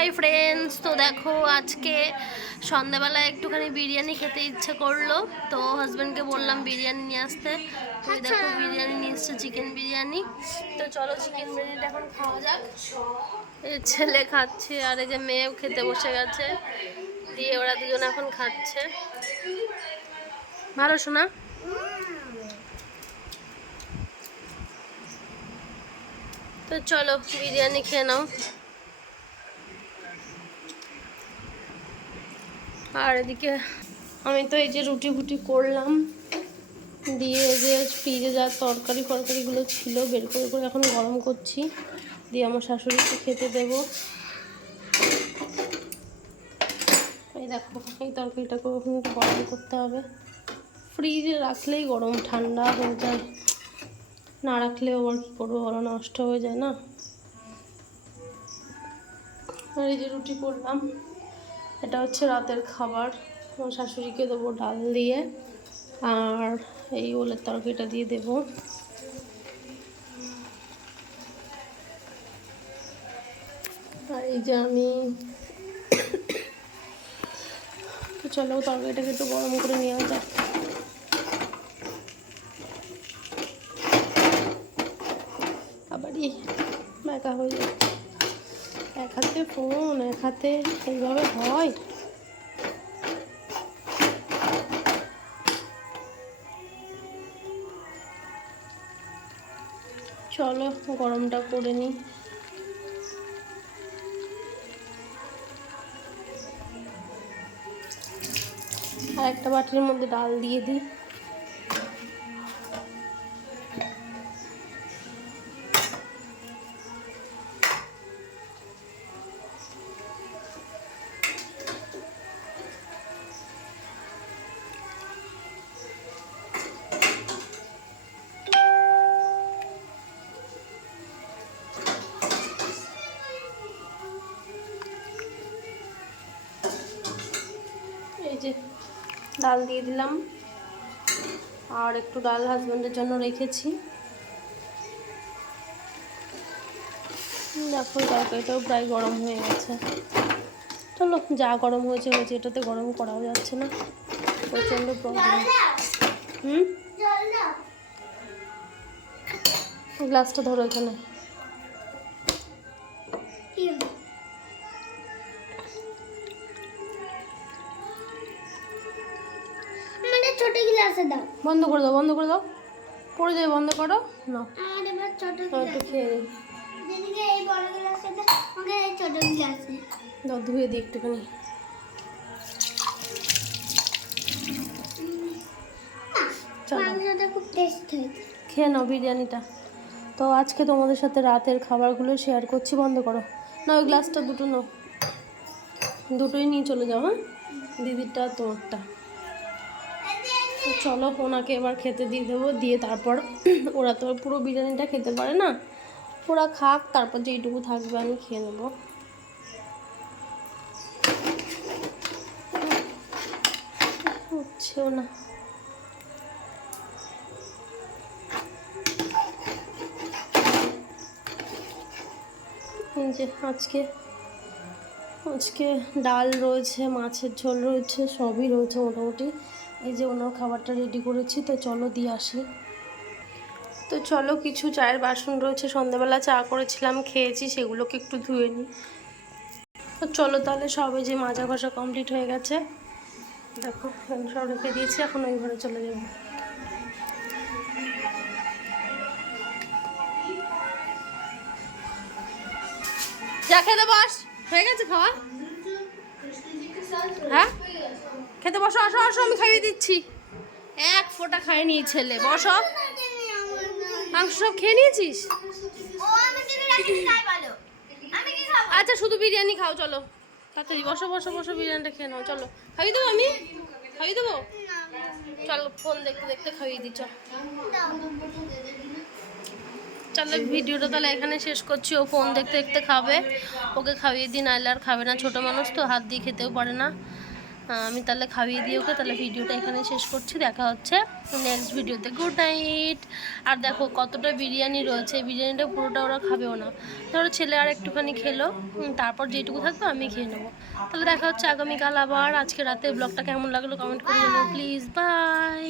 Hi friends তো দেখো আজকে সন্ধ্যাবেলায় একটুখানি বিরিয়ানি খেতে ইচ্ছে করল। তো হাজব্যান্ডকে বললাম বিরিয়ানি নিয়ে আসতে। তো দেখো বিরিয়ানি নিয়ে এসছে চিকেন বিরিয়ানি। তো চলো চিকেন বিরিয়ানিটা এখন খাওয়া যাক। ছেলে খাচ্ছে আর এই যে মেয়েও খেতে বসে গেছে। দিয়ে ওরা দুজন এখন খাচ্ছে। ভালো শোনা তো চলো বিরিয়ানি খেয়ে নাও। আর এদিকে আমি তো এই যে রুটি ফুটি করলাম, দিয়ে যে ফ্রিজে যা তরকারি ফরকারিগুলো ছিল বের করে করে এখন গরম করছি, দিয়ে আমার শাশুড়িকে খেতে দেবো। এই দেখো, এই তরকারিটাকে একটু গরম করতে হবে। ফ্রিজে রাখলেই গরম, ঠান্ডা হয়ে যায়। না রাখলেও আবার কী করব বলো, নষ্ট হয়ে যায় না? আর এই যে রুটি করলাম। এটা হচ্ছে রাতের খাবার। আমার শাশুড়িকে দেবো ডাল দিয়ে, আর এই ওলের তরকারিটা দিয়ে দেবো। আর এই যে আমি চলো তরকারিটাকে একটু গরম করে নেওয়া যাক। আবারই একা হয়ে যাচ্ছে। এক হাতে ফোন এক হাতে এইভাবে হয়। চলো, গরমটা করে নিই। আর একটা বাটির মধ্যে ডাল দিয়ে দিই। যে ডাল দিয়ে দিলাম। আর একটু ডাল হাজব্যান্ডের জন্য রেখেছি। দেখো তরকারিটাও প্রায় গরম হয়ে গেছে। চলো, যা গরম হয়েছে হয়েছে, এটাতে গরম করাও যাচ্ছে না। প্রচণ্ড প্রবলেম হুম? গ্লাসটা ধরো এখানে। দাও। বন্ধ করে দাও বন্ধ করে দাও। পড়ে যাবে বন্ধ করো। না আমার এবার ছোট একটু খেয়ে যেদিকে এই বড় গ্লাসে দাও এই ছোট গ্লাসে। দাও ধুয়ে দিই একটুখানি। মাংসটা খুব টেস্ট হয়েছে। খেয়ে নাও বিরিয়ানিটা। তো আজকে তোমাদের সাথে রাতের খাবারগুলো শেয়ার করছি বন্ধ করো। না ওই গ্লাসটা দুটো নাও। দুটোই নিয়ে চলে যাও হ্যাঁ? দিদিরটা তোমারটা। চলো, ওনাকে এবার খেতে দিয়ে দেবো। দিয়ে তারপর ওরা তো পুরো বিরিয়ানিটা খেতে পারে না। ওরা খাক, তারপর যেইটুকু থাকবে আমি খেয়ে নেব। হচ্ছেও না। যে আজকে আজকে ডাল রয়েছে, মাছের ঝোল রয়েছে, সবই রয়েছে মোটামুটি। এই যে ওনার খাবারটা রেডি করেছি, তো চলো দিয়ে আসি। তো চলো, কিছু চায়ের বাসন রয়েছে, সন্ধ্যাবেলা চা করেছিলাম, খেয়েছি, সেগুলোকে একটু ধুয়ে নিই। তো চলো তাহলে সবে যে মাজা ঘষা কমপ্লিট হয়ে গেছে, দেখো সব রেখে দিয়েছি, এখন ওই ঘরে চলে যাব। যা খেতে বস হয়ে গেছে খাওয়া? হ্যাঁ? খেতে বসো, আসো আসো, আমি খাইয়ে দিচ্ছি। এক ফোঁটা খাই নি ছেলে, বসো। মাংস সব খেয়ে নিয়েছিস? আচ্ছা শুধু বিরিয়ানি খাও, চলো। তাড়াতাড়ি, বসো বসো বসো, বিরিয়ানিটা খেয়ে নাও, চলো। খাইয়ে দেবো আমি? খাইয়ে দেবো? চলো, ফোন দেখতে দেখতে খাইয়ে দিচ্ছ চলো। ভিডিওটা তাহলে এখানে শেষ করছি। ও ফোন দেখতে দেখতে খাবে। ওকে খাইয়ে দিন নাহলে আর খাবে না। ছোটো মানুষ তো, হাত দিয়ে খেতেও পারে না। আমি তাহলে খাইয়ে দিয়ে ওকে, তাহলে ভিডিওটা এখানে শেষ করছি, দেখা হচ্ছে নেক্সট ভিডিওতে। গুড নাইট আর দেখো, কতটা বিরিয়ানি রয়েছে বিরিয়ানিটা পুরোটা ওরা খাবেও না। ধরো ছেলে আর একটুখানি খেলো তারপর যেটুকু থাকবে আমি খেয়ে নেব। তাহলে দেখা হচ্ছে আগামীকাল আবার। আজকে রাতে ব্লগটা কেমন লাগল কমেন্ট করে নেব প্লিজ বাই